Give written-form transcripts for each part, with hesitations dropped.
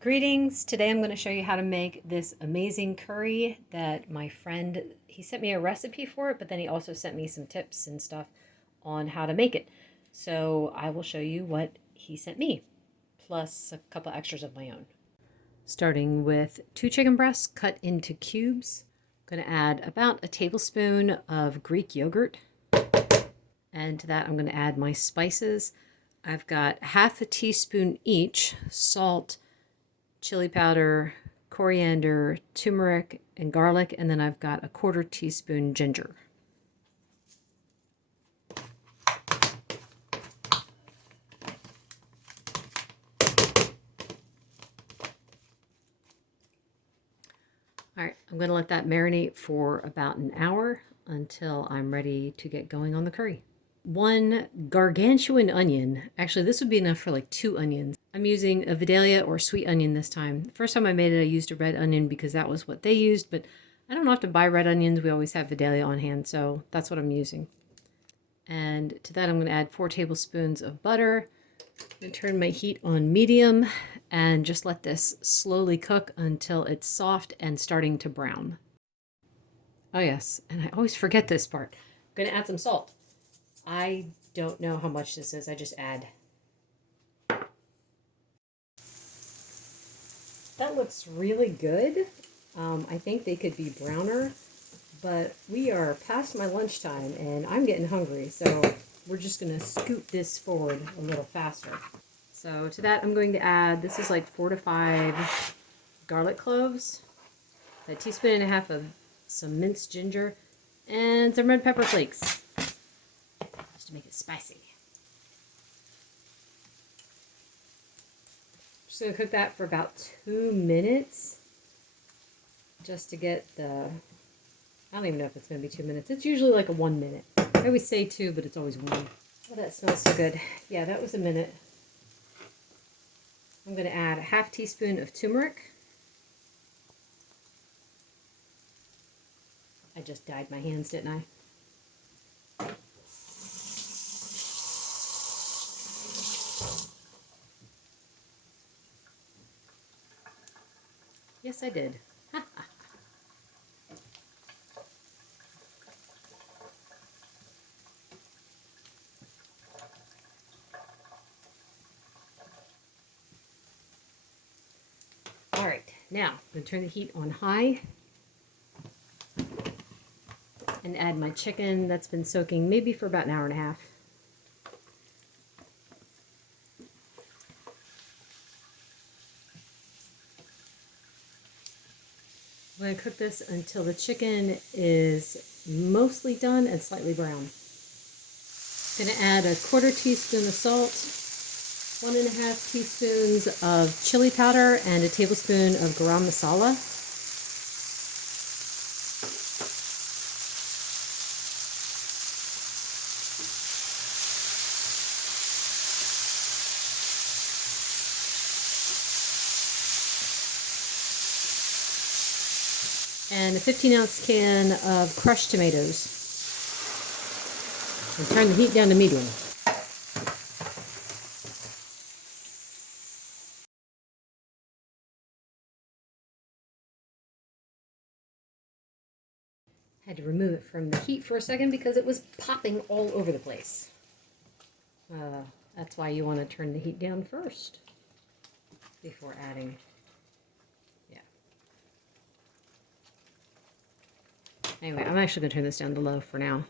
Greetings. Today I'm going to show you how to make this amazing curry that my friend, he sent me a recipe for it, but then he also sent me some tips and stuff on how to make it. So I will show you what he sent me, plus a couple extras of my own. Starting with 2 chicken breasts cut into cubes. I'm going to add about a tablespoon of Greek yogurt. And to that I'm going to add my spices. I've got half a teaspoon each salt, chili powder, coriander, turmeric, and garlic, and then I've got a 1/4 teaspoon ginger. All right, I'm going to let that marinate for about an hour until I'm ready to get going on the curry. 1 gargantuan onion. Actually, this would be enough for like 2 onions. I'm using a Vidalia or sweet onion this time. The first time I made it, I used a red onion because that was what they used, but I don't have to buy red onions. We always have Vidalia on hand, so that's what I'm using. And to that, I'm going to add 4 tablespoons of butter. I'm going to turn my heat on medium and just let this slowly cook until it's soft and starting to brown. Oh yes, and I always forget this part. I'm going to add some salt. I don't know how much this is. I just add. That looks really good. I think they could be browner, but we are past my lunchtime and I'm getting hungry, so we're just going to scoot this forward a little faster. So to that I'm going to add, this is like 4 to 5 garlic cloves, a teaspoon and a half of some minced ginger, and some red pepper flakes, just to make it spicy. Just going to cook that for about 2 minutes, just to get the, I don't even know if it's going to be 2 minutes. It's usually like a 1 minute. I always say 2, but it's always 1. Oh, that smells so good. Yeah, that was a minute. I'm going to add a half teaspoon of turmeric. I just dyed my hands, didn't I? Yes, I did. All right, now I'm going to turn the heat on high and add my chicken that's been soaking maybe for about an hour and a half. I'm going to cook this until the chicken is mostly done and slightly brown. I'm going to add a 1/4 teaspoon of salt, 1½ teaspoons of chili powder, and a tablespoon of garam masala. And a 15-ounce can of crushed tomatoes. And turn the heat down to medium. Had to remove it from the heat for a second because it was popping all over the place. That's why you want to turn the heat down first before adding. Yeah. Anyway, I'm actually going to turn this down to low for now.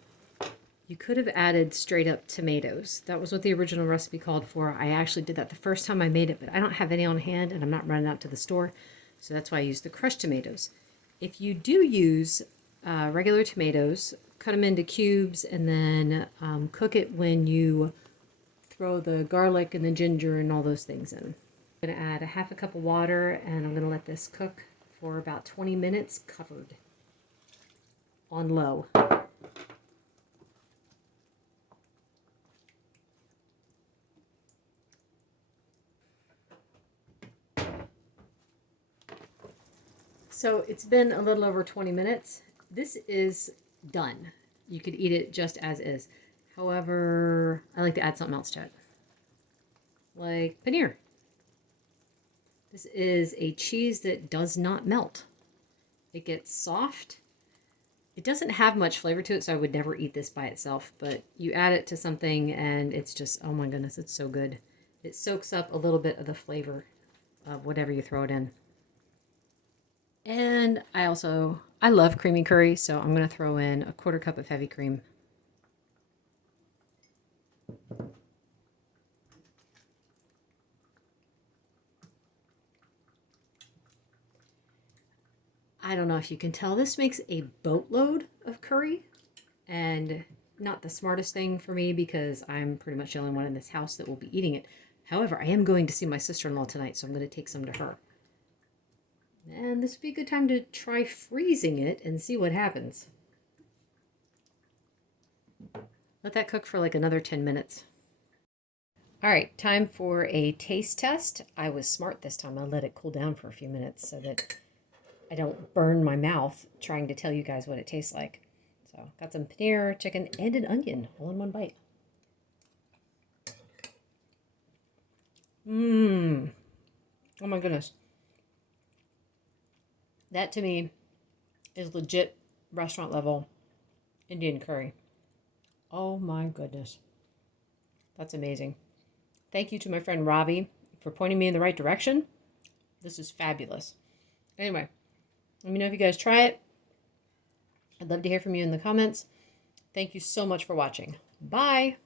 You could have added straight up tomatoes. That was what the original recipe called for. I actually did that the first time I made it, but I don't have any on hand and I'm not running out to the store. So that's why I used the crushed tomatoes. If you do use regular tomatoes, cut them into cubes and then cook it when you throw the garlic and the ginger and all those things in. I'm going to add a half a cup of water and I'm going to let this cook for about 20 minutes covered on low. So it's been a little over 20 minutes. This is done. You could eat it just as is. However, I like to add something else to it, like paneer. This is a cheese that does not melt. It gets soft. It doesn't have much flavor to it, so I would never eat this by itself, but you add it to something and it's just, oh my goodness, it's so good. It soaks up a little bit of the flavor of whatever you throw it in. And I love creamy curry, so I'm going to throw in a 1/4 cup of heavy cream. I don't know if you can tell, this makes a boatload of curry, and not the smartest thing for me because I'm pretty much the only one in this house that will be eating it. However, I am going to see my sister-in-law tonight, so I'm going to take some to her. And this would be a good time to try freezing it and see what happens. Let that cook for like another 10 minutes. All right, time for a taste test. I was smart this time. I let it cool down for a few minutes so that I don't burn my mouth trying to tell you guys what it tastes like. So, got some paneer, chicken, and an onion all in one bite. Mmm. Oh my goodness. That to me is legit restaurant level Indian curry. Oh my goodness. That's amazing. Thank you to my friend Ravi for pointing me in the right direction. This is fabulous. Anyway, let me know if you guys try it. I'd love to hear from you in the comments. Thank you so much for watching. Bye.